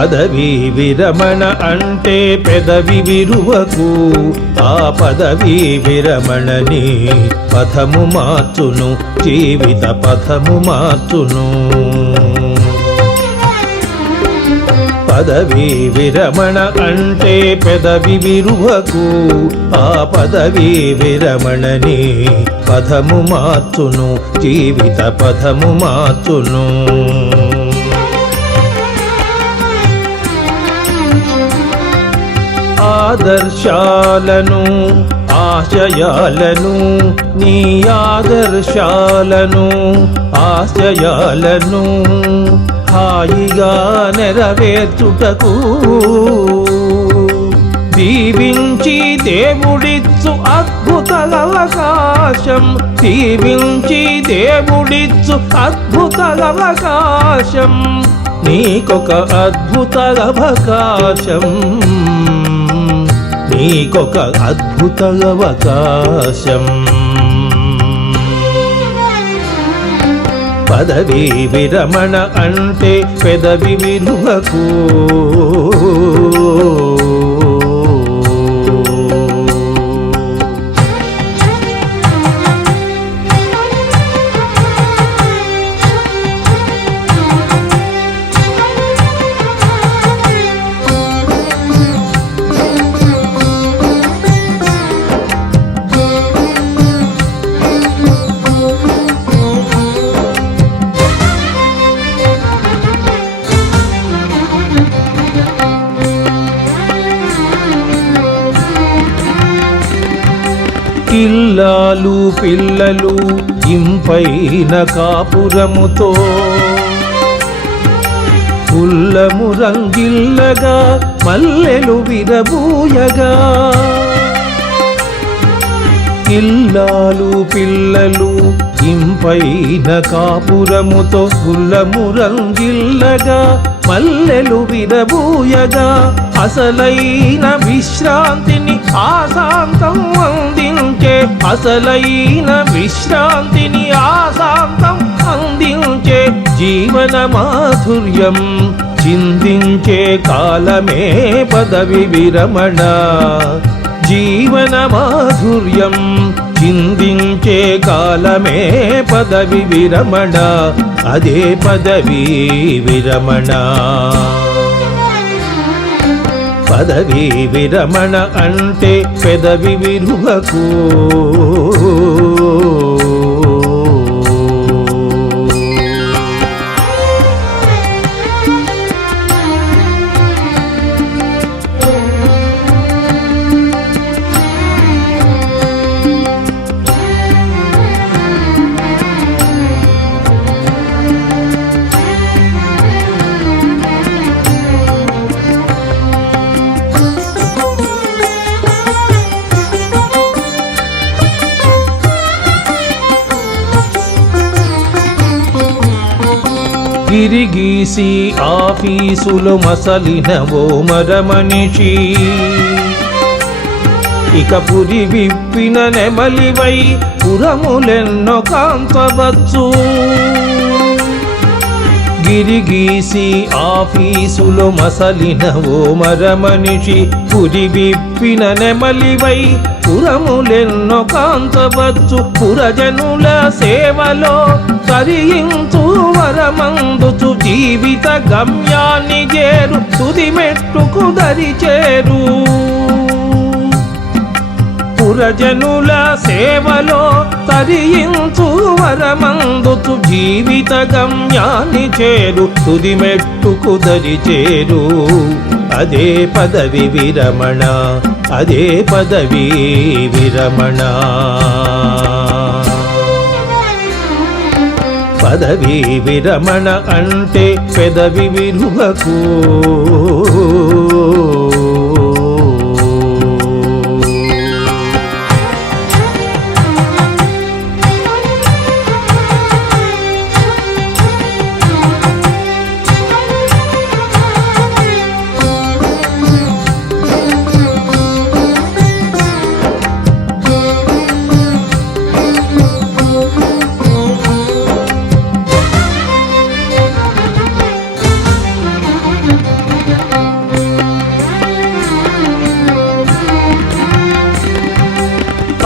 పదవి విరమణ అంటే పెదవి విరువకు ఆ పదవి విరమణని పథము మార్చును జీవిత పథము మార్చును. పదవి విరమణ అంటే పెదవి విరువకు ఆ పదవి విరమణని పథము మార్చును జీవిత పథము మార్చును. ఆదర్శాలను ఆశయాలను నీ ఆదర్శాలను ఆశయాలను హాయిగా నెరవేర్చుటకు దీవించి దేవుడిచ్చు అద్భుత అవకాశం. దీవించి దేవుడిచ్చు అద్భుత అవకాశం. నీకొక అద్భుత అవకాశం. నీకొక అద్భుత అవకాశం. పదవీ విరమణ అంటే పెదవి విలువకు ఇల్లాలు పిల్లలు ఇంపైన కాపురముతో పుల్లము రంగిల్లగా మల్లెలు విరబూయగా. ఇల్లాలు పిల్లలు ఇంపైన కాపురముతో పుల్లము రంగిల్లగా మల్లెలు విరబూయగా. అసలైన విశ్రాంతిని ఆశాంతం అందించే అసలైన విశ్రాంతిని ఆశాంతం అందించే జీవన మాధుర్యం చిందించే కాలమే పదవి విరమణ. జీవన మాధుర్యం చిందించే కాలమే పదవి విరమణ. అదే పదవి విరమణ. పదవి విరమణ అంటే పెదవి విరువకు. గిరిగీసి ఆఫీసులు మసలిన ఓ మరమనిషి. ఇక పురి విప్పిన నెమలివై పురములెన్నో కాంతవచ్చు గిరిగీసి ఆఫీసులో మసలిన ఓ మరమనిషి పురి విప్పిన నెమలివై పురములెన్నో కాంతవచ్చు పురజనుల సేవలో తరించు వరమందుచు జీవిత గమ్యాన్ని చేరు తుది మెట్టుకు దరి చేరు పురజనుల సేవలో తరించు వరమందుతు జీవిత గమ్యాన్ని చేరు తుది మెట్టుకు దరి చేరు. అదే పదవి విరమణ అదే పదవి విరమణ. పదవి విరమణ అంటే పెదవి విరువకు.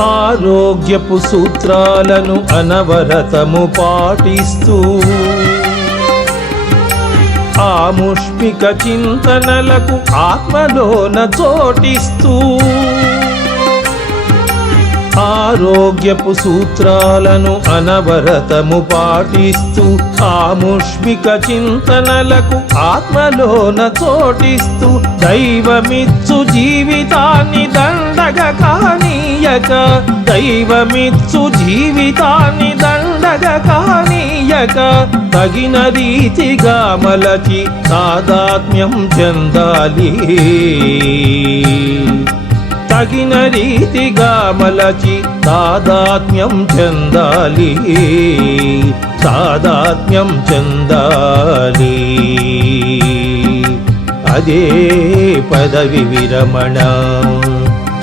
ఆరోగ్యపు సూత్రాలను అనవరతము పాటిస్తూ ఆముష్మిక చింతనలకు ఆత్మలోన చోటిస్తూ ఆరోగ్యపు సూత్రాలను అనవరతము పాటిస్తూ ఆముష్మిక చింతనలకు ఆత్మలోన చోటిస్తూ దైవమిచ్చు జీవితాన్ని దండగ కానీయక దైవమిచ్చు జీవితాన్ని దండగ కానీయక తగిన రీతిగా మలచి తాదాత్మ్యం చెందాలి. తగిన రీతిగా మలచి తాదాత్మ్యం చెందాలి. తాదాత్మ్యం చెందాలి. అదే పదవి విరమణ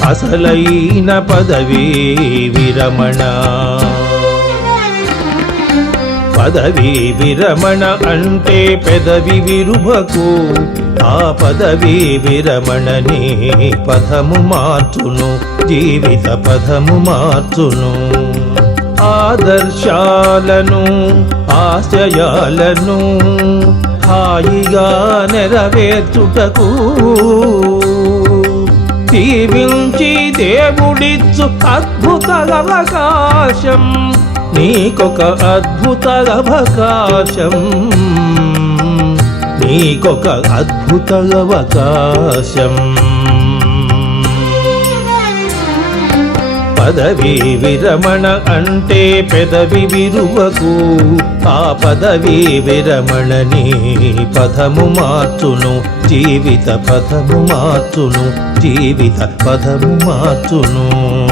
అసలైన పదవి విరమణ. పదవి విరమణ అంటే పెదవి విరుభకు ఆ పదవి విరమణని పదము మార్చును జీవిత పదము మార్చును. ఆదర్శాలను ఆశయాలను హాయిగా నెరవేర్చుటకు దీవించి దేవుడిచ్చు అద్భుత అవకాశం నీకొక అద్భుత అవకాశం. నీకొక అద్భుత అవకాశం. పదవి విరమణ అంటే పెదవి విరువకు ఆ పదవి విరమణని పదము మార్చును జీవిత పదము మార్చును జీవిత పదము మార్చును.